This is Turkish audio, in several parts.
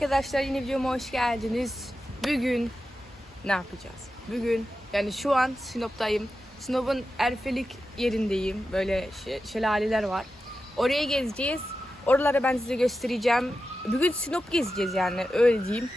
Arkadaşlar yeni videoma hoş geldiniz. Bugün ne yapacağız? Bugün yani şu an Sinop'tayım. Sinop'un Erfelik yerindeyim. Böyle şe- şelaleler var. Oraya gezeceğiz. Oraları ben size göstereceğim. Bugün Sinop gezeceğiz yani öyle diyeyim.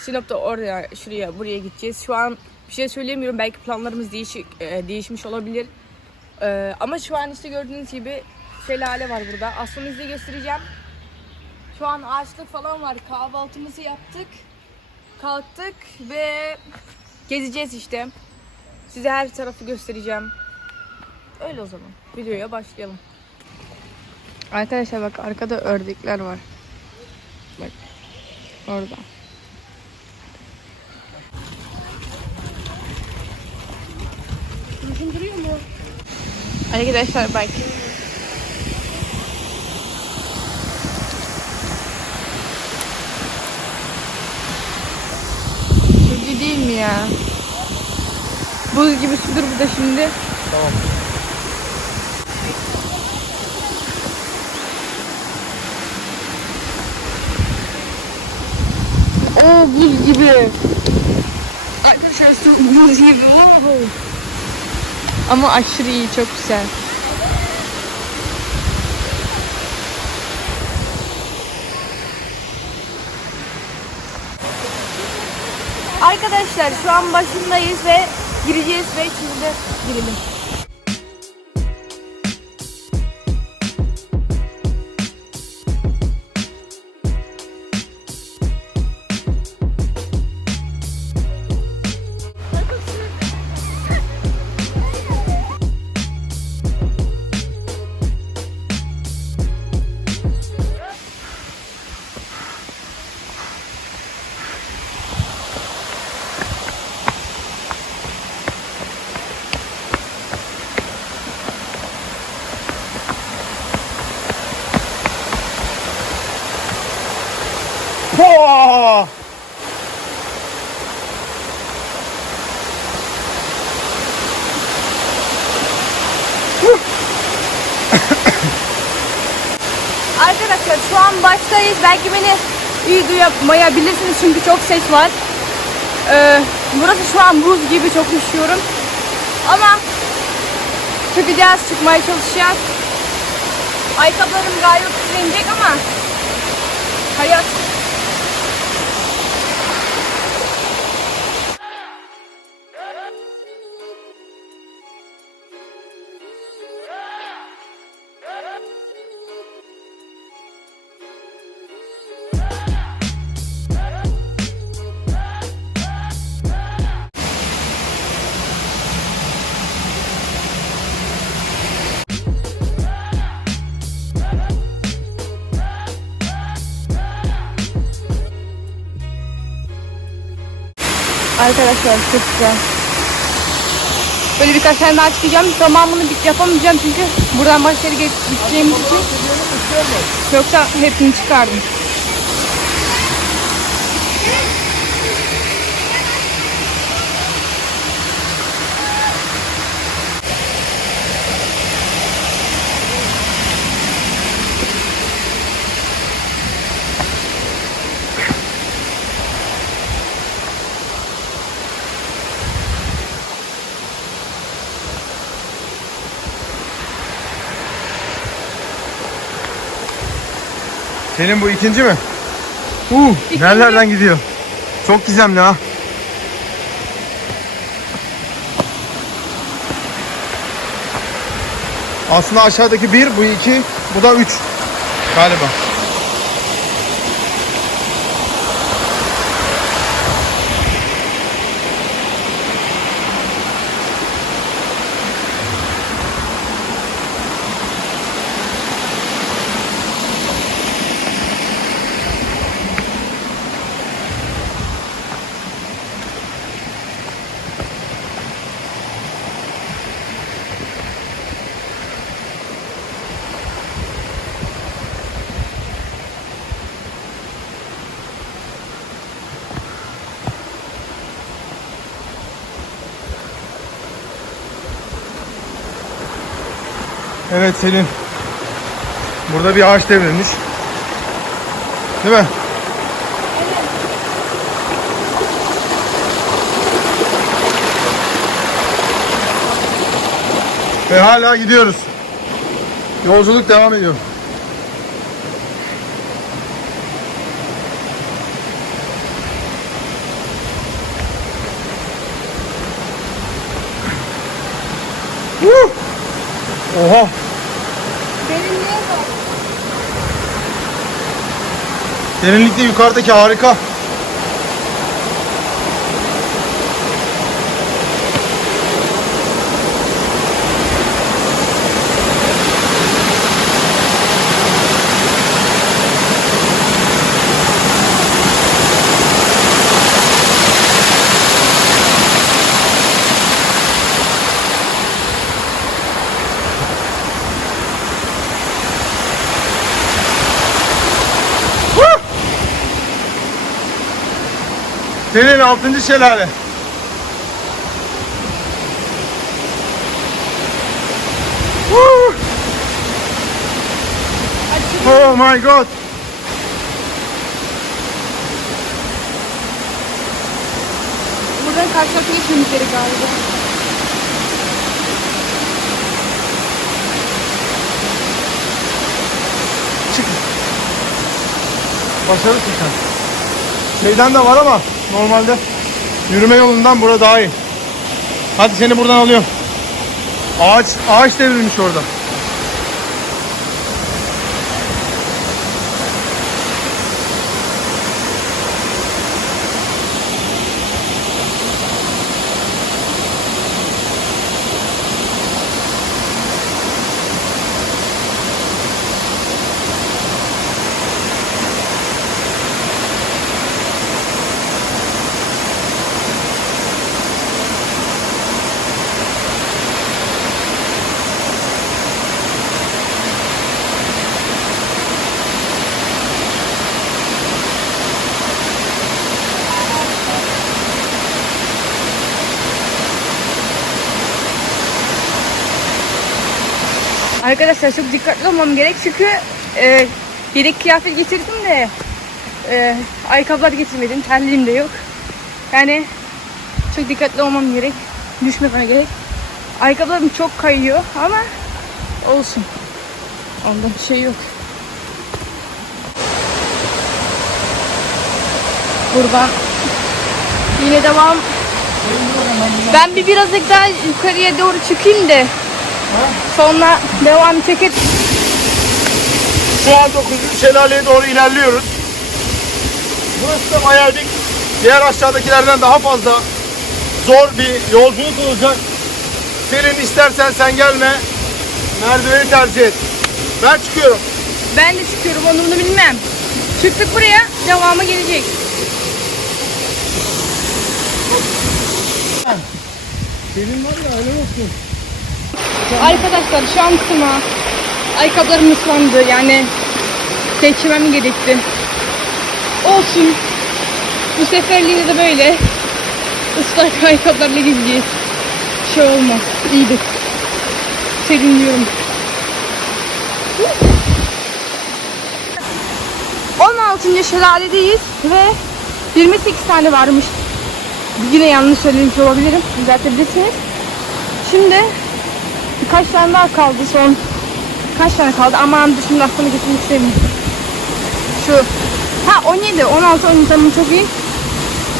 Sinop'ta oraya, şuraya, buraya gideceğiz. Şu an bir şey söylemiyorum. Belki planlarımız değişik, e, değişmiş olabilir. E, ama şu an işte gördüğünüz gibi şelale var burada. Aslında size göstereceğim. Şu an ağaçlık falan var. Kahvaltımızı yaptık. Kalktık ve gezeceğiz işte. Size her tarafı göstereceğim. Öyle o zaman. Videoya başlayalım. Arkadaşlar bak arkada ördekler var. Bak. Orada. Arkadaşlar bak. Değil mi ya? Buz gibi sudur bu da şimdi. Tamam. Oo buz gibi. Arkadaşlar su buz gibi. Wow. Ama aşırı iyi, çok güzel. Arkadaşlar şu an başındayız ve gireceğiz ve şimdi girelim. Arkadaşlar şu an baştayız. Belki beni iyi duyamayabilirsiniz çünkü çok ses var. Ee, burası şu an buz gibi çok üşüyorum. Ama çıkacağız, çıkmaya çalışacağız. Ayakkabılarım gayet ıslanacak ama hayat Arkadaşlar çok güzel. Böyle birkaç tane daha çıkacağım. Tamamını yapamayacağım çünkü buradan başka yere geç- gideceğimiz için. Yoksa hepsini çıkardım. Senin bu ikinci mi? Uh, İkinci. nerelerden gidiyor? Çok gizemli ha. Aslında aşağıdaki bir, bu iki, bu da üç. Galiba. Evet Selin. Burada bir ağaç devrilmiş. Değil mi? Ve hala gidiyoruz. Yolculuk devam ediyor. Oha! Derinliğe bak. Derinlikte yukarıdaki harika. Senin altıncı şelale. Woo! Oh my god. Buradan karşı tarafa geçmemizleri galiba. Çık. Başarısın sen. Şeyden de var ama normalde yürüme yolundan bura daha iyi. Hadi seni buradan alıyorum. Ağaç ağaç devrilmiş orada. Arkadaşlar çok dikkatli olmam gerek çünkü e, yedek kıyafet getirdim de e, ayakkabılar getirmedim. Terliğim de yok. Yani çok dikkatli olmam gerek. Düşmememe gerek. Ayakkabılarım çok kayıyor ama olsun. Onda bir şey yok. Buradan yine devam. Ben bir birazcık daha yukarıya doğru çıkayım da sonra devam çekip Şu an 9. şelaleye doğru ilerliyoruz. Burası da Mayerdik. Diğer aşağıdakilerden daha fazla zor bir yolculuk olacak. Selin istersen sen gelme. Merdiveni tercih et. Ben çıkıyorum. ben de çıkıyorum onu bunu bilmem. Çıktık buraya devamı gelecek. Selin var ya öyle olsun. Arkadaşlar şu an kına. Ayakkabılarım ıslandı yani seçmem gerekti. Olsun. Bu seferliğinde de böyle ıslak ayakkabılarla gideceğiz. Şey olmaz. İyidir. Seviniyorum. 16. şelaledeyiz ve 28 tane varmış. Yine yanlış söylemiş olabilirim. Düzeltebilirsiniz. Şimdi birkaç tane daha kaldı son. Kaç tane kaldı? Aman şimdi aklıma getirmek istemiyorum. Şu. Ha 17, 16, 17 tamam çok iyi.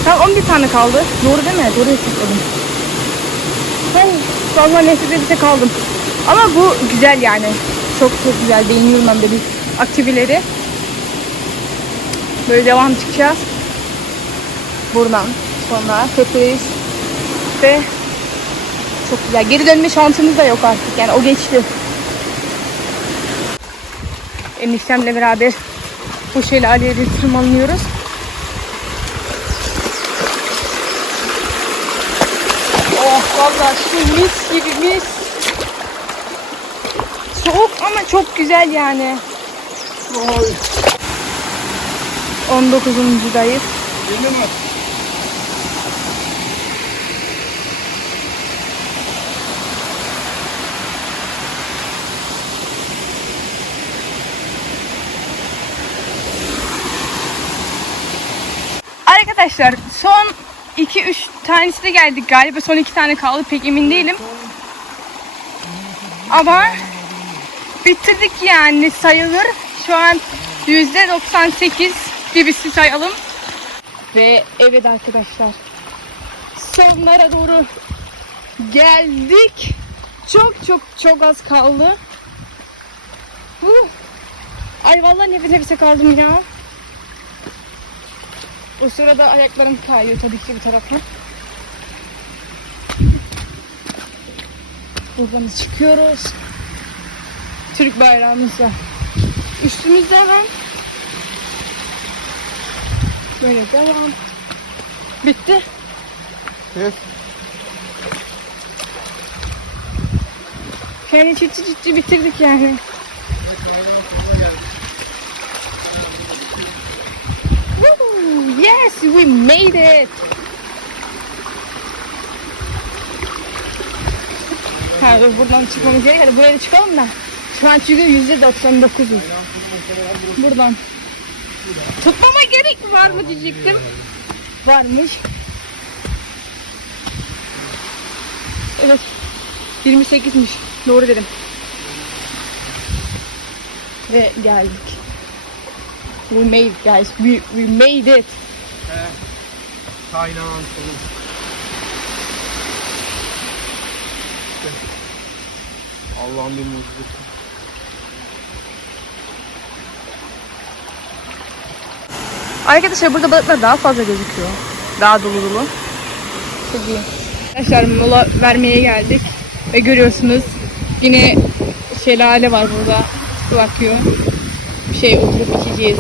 Tamam 11 tane kaldı. Doğru değil mi? Doğru hesapladım. Ben vallahi nefret edip kaldım. Ama bu güzel yani. Çok çok güzel. Beğeniyorum de bir aktivileri. Böyle devam çıkacağız. Buradan sonra tepeyiz. Ve çok güzel. Geri dönme şansımız da yok artık. Yani o geçti. Eniştemle beraber bu şelaleye tırmanıyoruz. Oh vallahi şu mis gibi mis. Soğuk ama çok güzel yani. Oy. 19.dayız. Benim mi? Arkadaşlar son 2-3 tanesi de geldik galiba. Son 2 tane kaldı pek emin değilim. Ama bitirdik yani sayılır. Şu an yüzde 98 gibisi sayalım. Ve evet arkadaşlar. Sonlara doğru geldik. Çok çok çok az kaldı. Huh. Ay vallahi nefes nefese kaldım ya. O sırada ayaklarım kayıyor tabii ki bu tarafa. Buradan çıkıyoruz. Türk bayrağımız var. Üstümüzde hemen. Böyle devam. Bitti. Evet. Yani ciddi ciddi bitirdik yani. Woo! Yes, we made it. Ha, dur, buradan çıkmamız gerek. Hadi buraya da çıkalım da. Şu an çünkü yüzde 99'uz. Buradan. Tutmama gerek var mı diyecektim. Varmış. Evet. 28'miş. Doğru dedim. Ve geldik. We made guys. We, we made it. Kaynağın sonu. Allah'ın bir mucizesi. Arkadaşlar burada balıklar daha fazla gözüküyor. Daha dolu dolu. Çok iyi. Arkadaşlar mola vermeye geldik. Ve görüyorsunuz yine şelale var burada. Su akıyor. Bir şey oturup içeceğiz.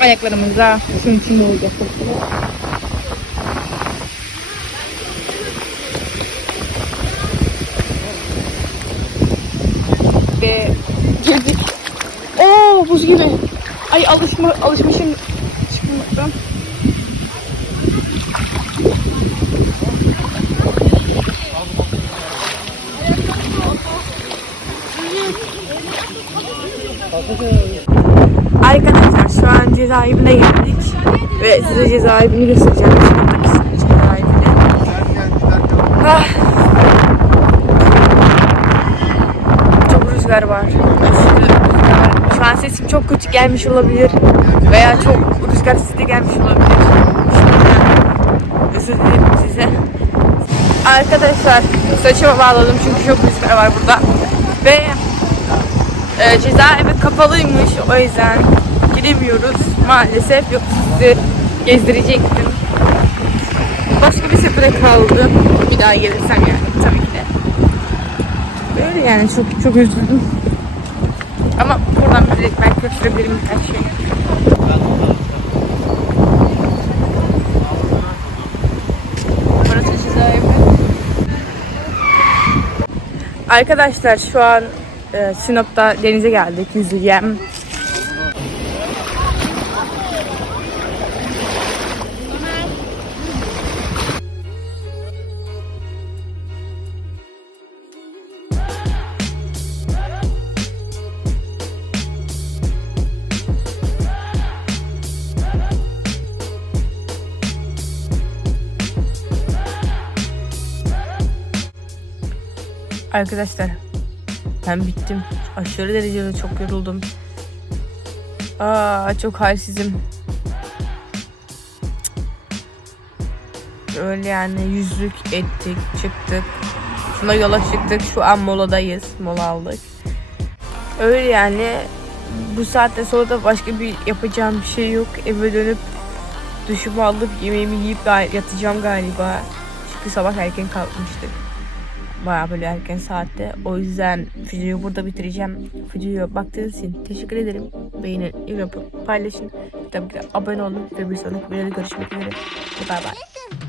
Ayaklarımıza suyun içinde olacak. Ve girdik. Oo buz gibi. Ay alışma, alışmışım çıkmaktan. Arkadaşlar şu an cezaevine geldik ve size cezaevini göstereceğim. Şimdi cezaevini. Ah. Çok rüzgar var. Şu an sesim çok kötü gelmiş olabilir veya çok rüzgar size gelmiş olabilir. Şimdi özür dilerim size. Arkadaşlar saçımı bağladım çünkü çok rüzgar var burada ve e, cezaevi kapalıymış o yüzden giremiyoruz maalesef yok sizi gezdirecektim. Başka bir sefere kaldı. Bir daha gelirsem yani tabii ki de. Böyle yani çok çok üzüldüm. Ama buradan bir ekmek götürebilirim birkaç şey. Arkadaşlar şu an e, Sinop'ta denize geldik yüzeceğim. Arkadaşlar ben bittim. Aşırı derecede çok yoruldum. Aa çok halsizim. Öyle yani yüzlük ettik, çıktık. Sonra yola çıktık. Şu an moladayız. Mola aldık. Öyle yani bu saatte sonra da başka bir yapacağım bir şey yok. Eve dönüp duşumu alıp yemeğimi yiyip yatacağım galiba. Çünkü sabah erken kalkmıştık. Baya böyle erken saatte. O yüzden videoyu burada bitireceğim. Videoya baktığınız için teşekkür ederim. Beğenin, yorum paylaşın. Tabii ki de abone olun ve bir sonraki videoda görüşmek üzere. Bye bye.